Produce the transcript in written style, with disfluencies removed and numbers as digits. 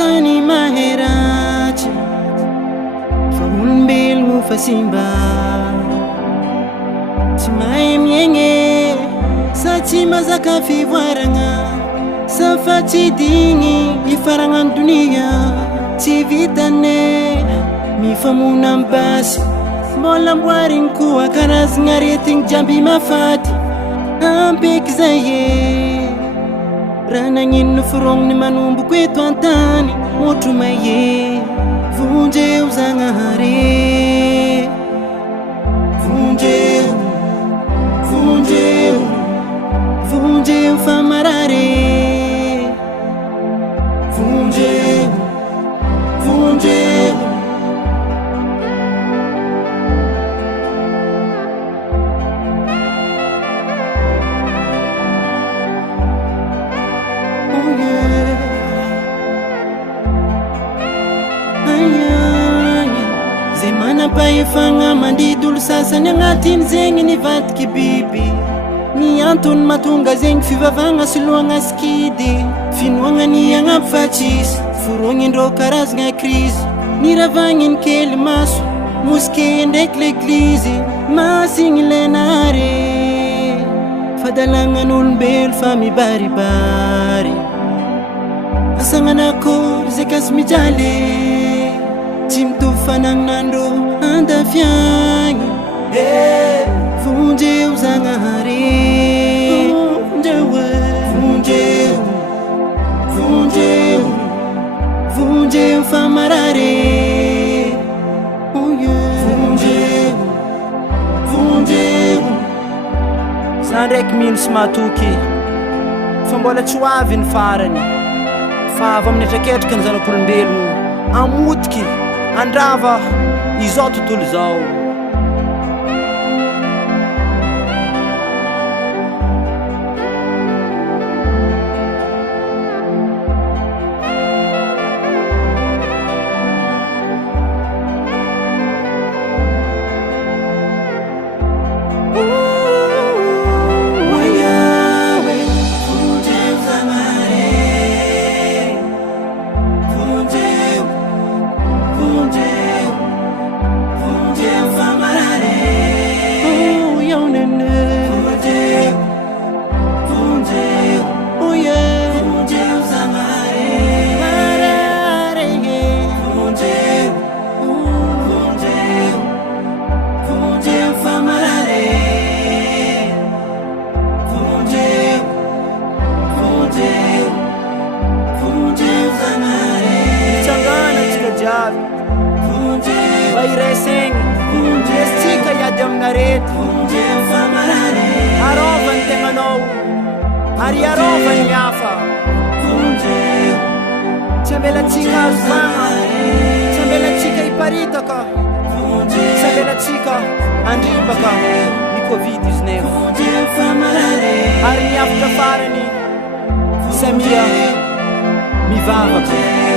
tany maheratsy fa olombelogno fa simba tsy mahay miaigny sa tsy mazaka fivoaragna sa fa tsy digny ifaragnany donia tsy vitane mifamona ambasy mbola amboarigny koa karazagna aretigny jiamby mafaty ampiky zay raha nagnino noforognony manomboko eto an-tany otro maye vonjeo zagnahary vonjeo vonjeo vonjeo famarare vonjeo vonjeo zay manam-pahefagna mandidolo sasany agnatiny zegny nivadiky biby ny antony mahatonga zegny fivavagna soloagna skidy finoagna ny agnampy fa tsisy forognindreo karazagna krizy niravagniny kely maso moske ndraiky l'eglizy masigny lenare fadalagnan'olombelo fa mibaribary asagnanakôry zay kasy mijaly tsy mitovy fanagnandreo andafiagny vonjeo zagnahary vonjeo vonjeo vonjeo famarare vonjeo vonjeo za ndraiky mino sy matoky fa mbola tsy hoavy ny farany fa avy amin'ny atraketraka ny zanak'olombelogno amotiky andrava izao tontolo zao vairesegny esitsika iady aminarety arova ny tegnanao ary arova ny hafa tsy ambelatsika azogagna tsy ambelatsika hiparitaka tsy ambelatsika andribaka ny covid-19 ary niafatra farany samia mivavaka